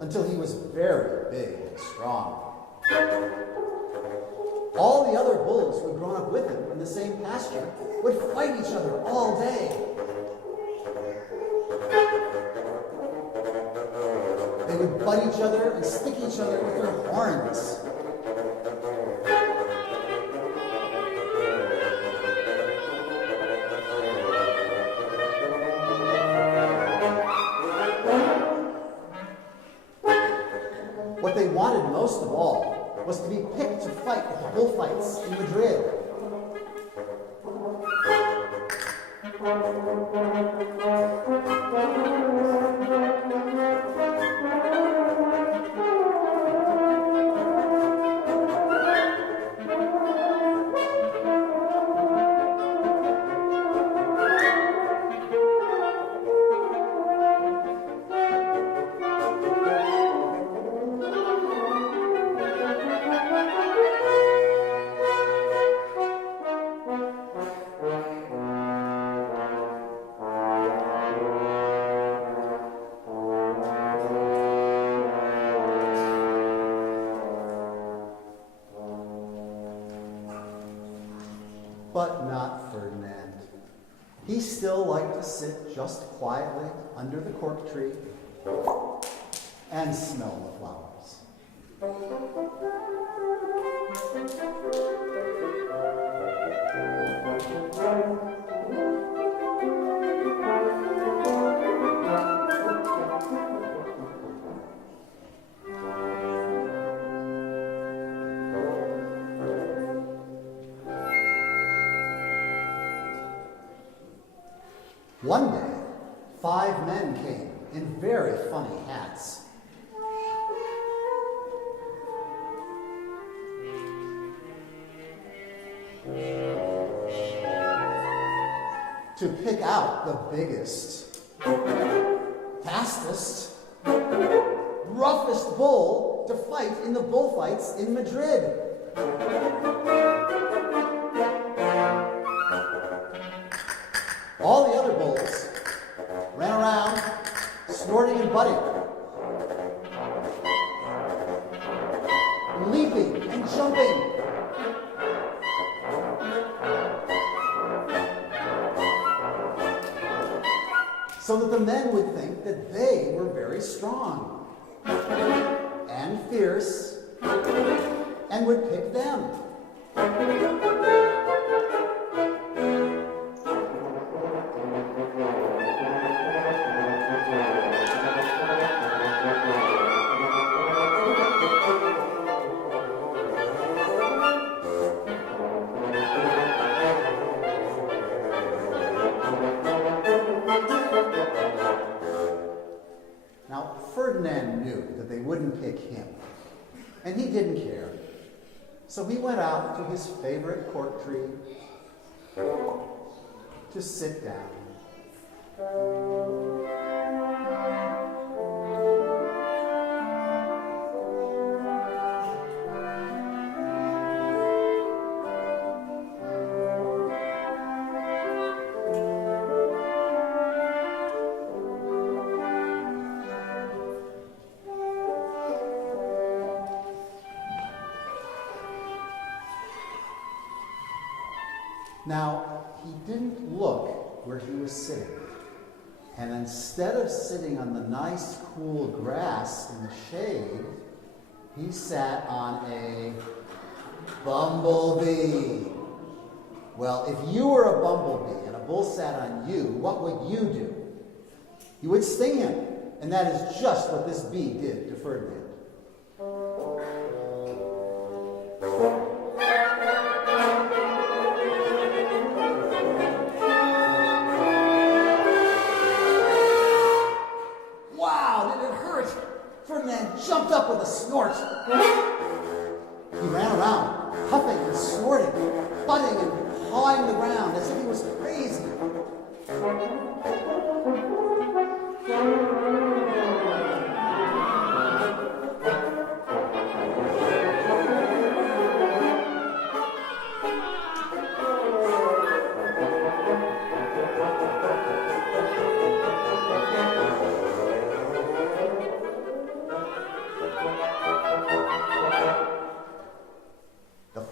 until he was very big and strong. All the other bulls who had grown up with him in the same pasture would fight each other all day. They would butt each other and stick each other with their horns. What they wanted most of all was to be picked to fight at the bullfights in Madrid. But not Ferdinand. He still liked to sit just quietly under the cork tree and smell the flowers. One day, 5 men came in very funny hats. To pick out the biggest, fastest, roughest bull to fight in the bullfights in Madrid. All the other bulls ran around, snorting and butting, leaping and jumping. So that the men would think that they were very strong and fierce and would pick them. Now, Ferdinand knew that they wouldn't pick him, and he didn't care. So he went out to his favorite cork tree to sit down. Now, he didn't look where he was sitting, and instead of sitting on the nice, cool grass in the shade, he sat on a bumblebee. Well, if you were a bumblebee and a bull sat on you, what would you do? You would sting him, and that is just what this bee did to Ferdinand. Ferdinand jumped up with a snort. He ran around, puffing and snorting, butting and pawing the ground as if he was crazy.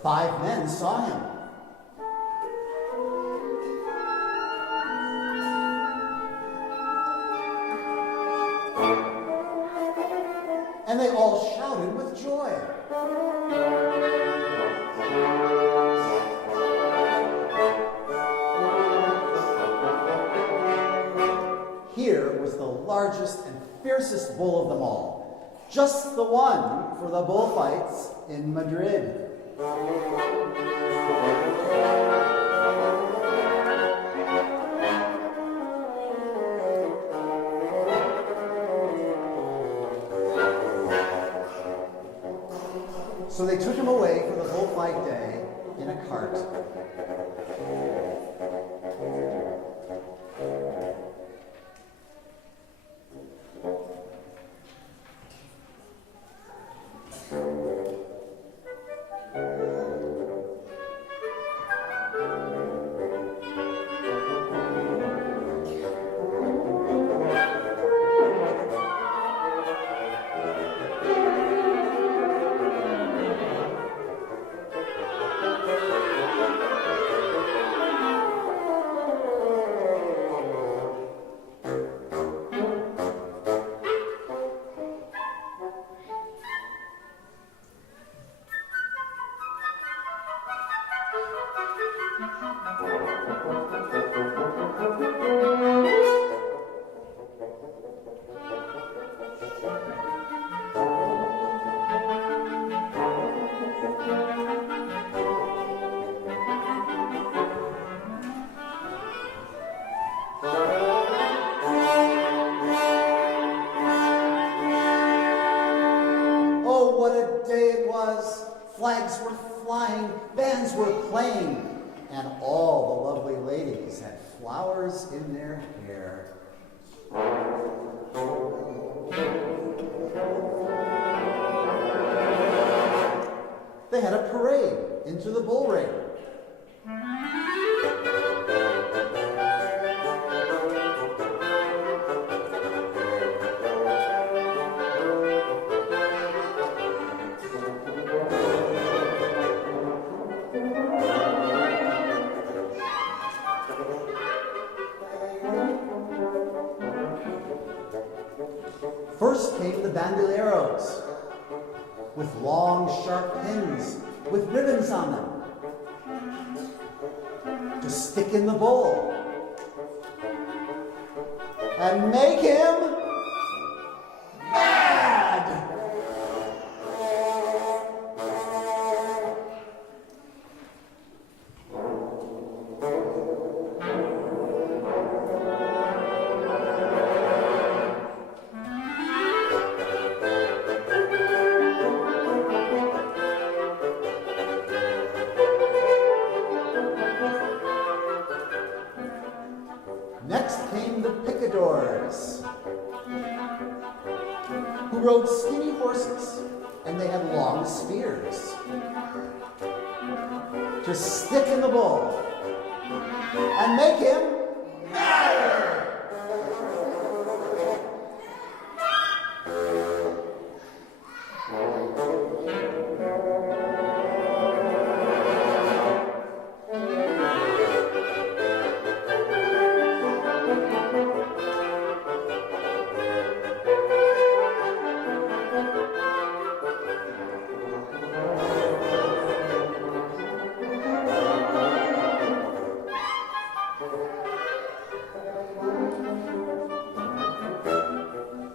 5 men saw him. And they all shouted with joy. Here was the largest and fiercest bull of them all, just the one for the bullfights in Madrid. So they took him away for the bullfight day in a cart. Flags were flying, bands were playing, and all the lovely ladies had flowers in their hair. They had a parade into the bull ring. First came the bandoleros, with long, sharp pins, with ribbons on them, to stick in the bull and make him mad. Next came the picadors, who rode skinny horses, and they had long spears to stick in the bull and make him madder.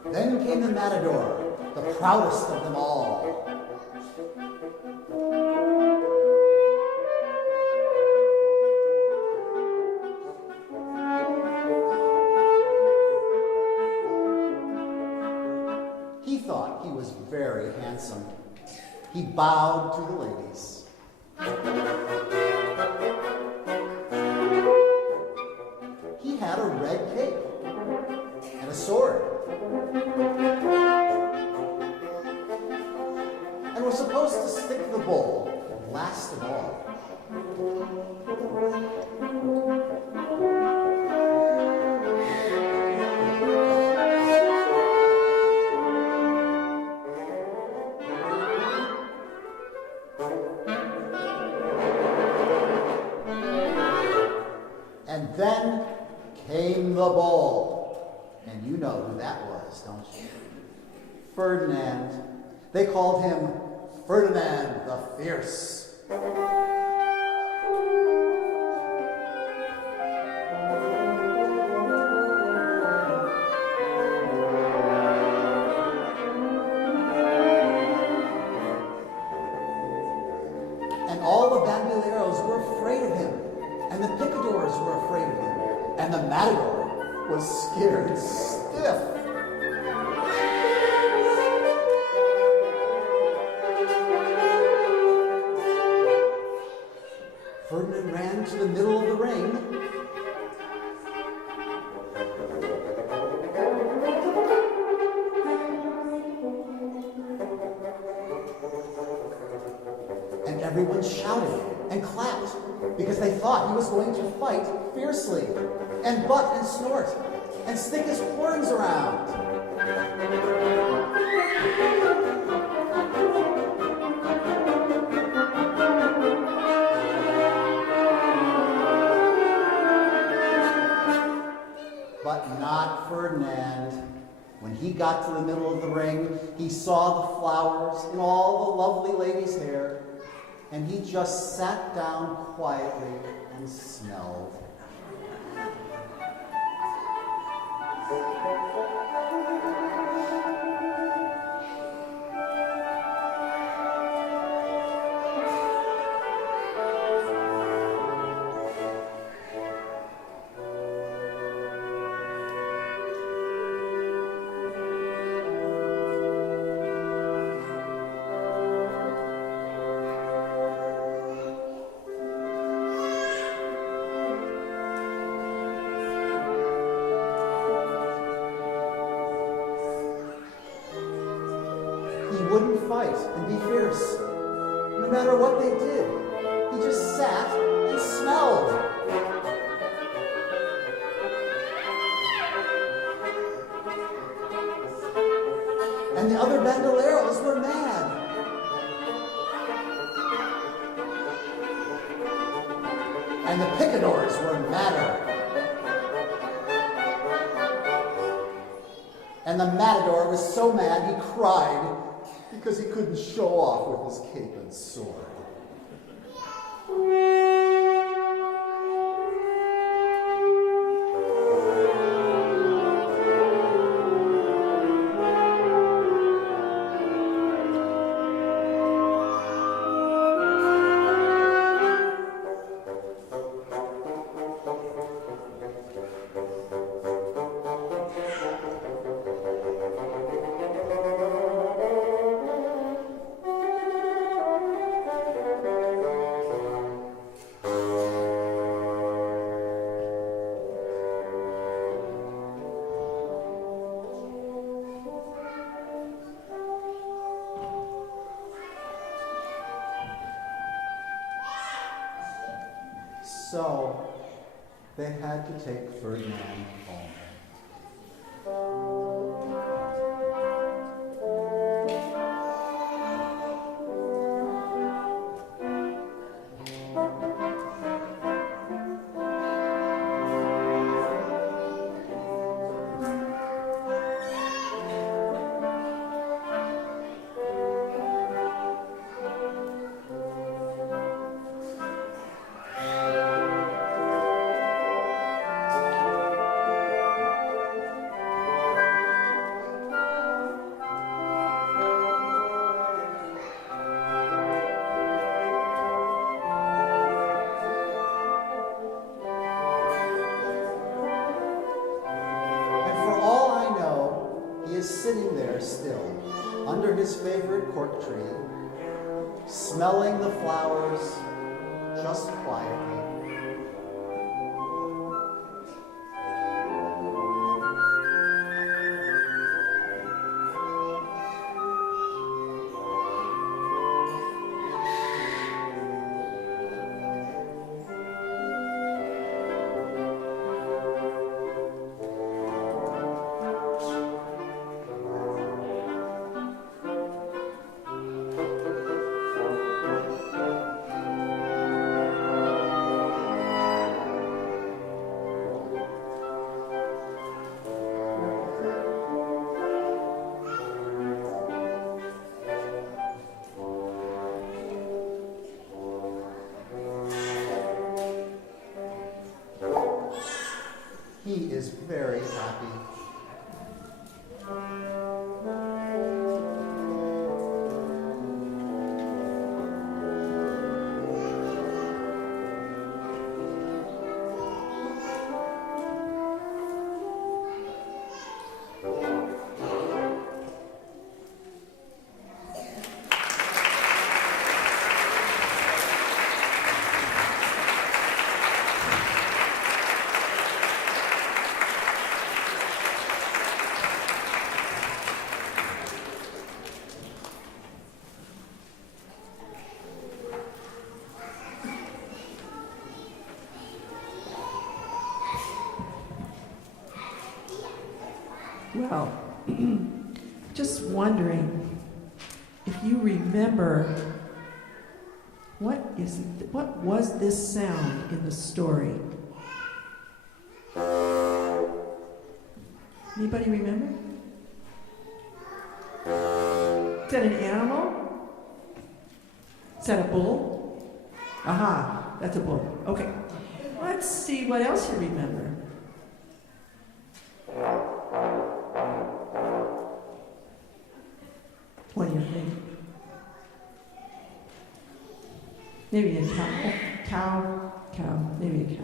Then came the matador, the proudest of them all. He thought he was very handsome. He bowed to the ladies. He had a red cape and a sword, and was supposed to stick the bull last of all. the Bull. And you know who that was, don't you? Ferdinand. They called him Ferdinand the Fierce. And all the bandoleros were afraid of him, and the picadors were afraid of him, and the matador was scared stiff. Ferdinand ran to the middle of the ring. And everyone shouted and clapped because they thought he was going to fight fiercely and butt and snort and stick his horns around. But not Ferdinand. When he got to the middle of the ring, he saw the flowers in all the lovely ladies' hair, and he just sat down quietly and smelled. He wouldn't fight and be fierce. No matter what they did, he just sat and smelled. And the other bandoleros were mad. And the picadors were madder. And the matador was so mad he cried because he couldn't show off with his cape and sword. So they had to take Ferdinand home. Sitting there still, under his favorite cork tree, smelling the flowers just quietly. Well, just wondering if you remember what was this sound in the story? Anybody remember? Is that an animal? Is that a bull? Aha, that's a bull. Okay. Let's see what else you remember. What do you think? Maybe a cow. Cow. Maybe a cow.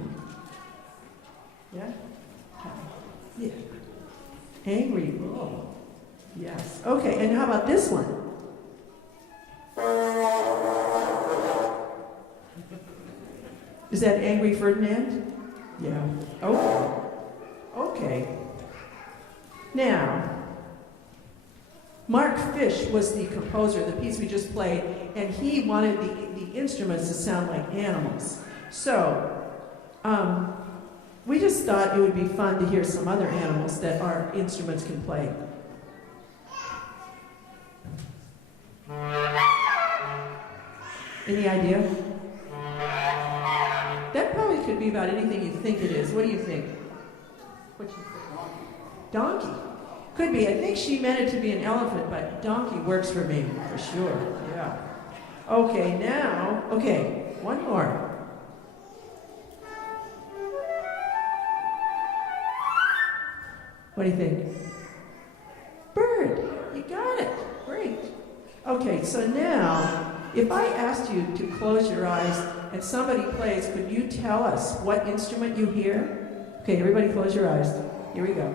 Yeah? Cow. Yeah. Angry bull. Yes. Okay, and how about this one? Is that Angry Ferdinand? Yeah. Oh. Okay. Now, Mark Fish was the composer of the piece we just played, and he wanted the instruments to sound like animals. So, we just thought it would be fun to hear some other animals that our instruments can play. Any idea? That probably could be about anything you think it is. What do you think? What you think? Donkey. Could be. I think she meant it to be an elephant, but donkey works for me, for sure. Yeah. Okay, now, one more. What do you think? Bird. You got it. Great. Okay, so now, if I asked you to close your eyes and somebody plays, could you tell us what instrument you hear? Okay, everybody close your eyes. Here we go.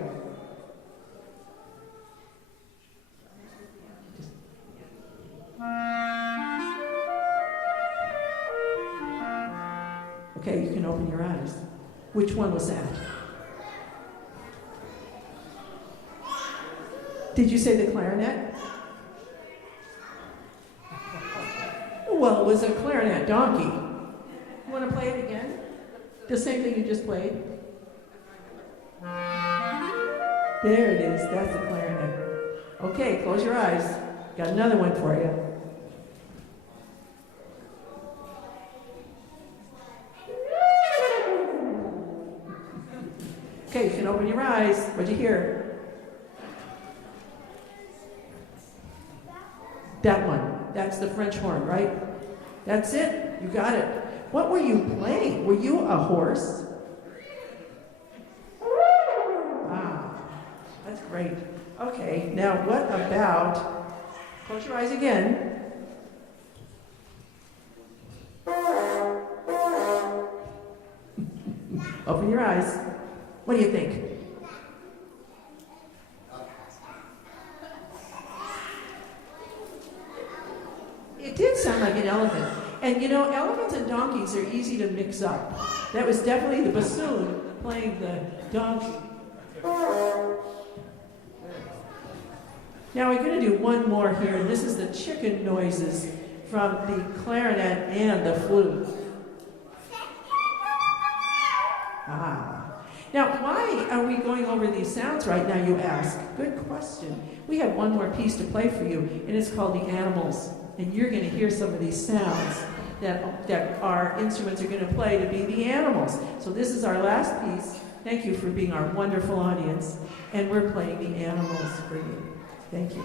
Okay, you can open your eyes. Which one was that? Did you say the clarinet? Well, it was a clarinet donkey. You want to play it again? The same thing you just played? There it is. That's the clarinet. Okay, close your eyes. Got another one for you. Okay, you can open your eyes. What'd you hear? That one. That's the French horn, right? That's it. You got it. What were you playing? Were you a horse? Wow. That's great. Okay, now what about... Close your eyes again. Open your eyes. What do you think? It did sound like an elephant. And you know, elephants and donkeys are easy to mix up. That was definitely the bassoon playing the donkey. Now we're going to do one more here, and this is the chicken noises from the clarinet and the flute. Ah. Now, why are we going over these sounds right now, you ask? Good question. We have one more piece to play for you, and it's called The Animals. And you're going to hear some of these sounds that our instruments are going to play to be the animals. So this is our last piece. Thank you for being our wonderful audience. And we're playing the animals for you. Thank you.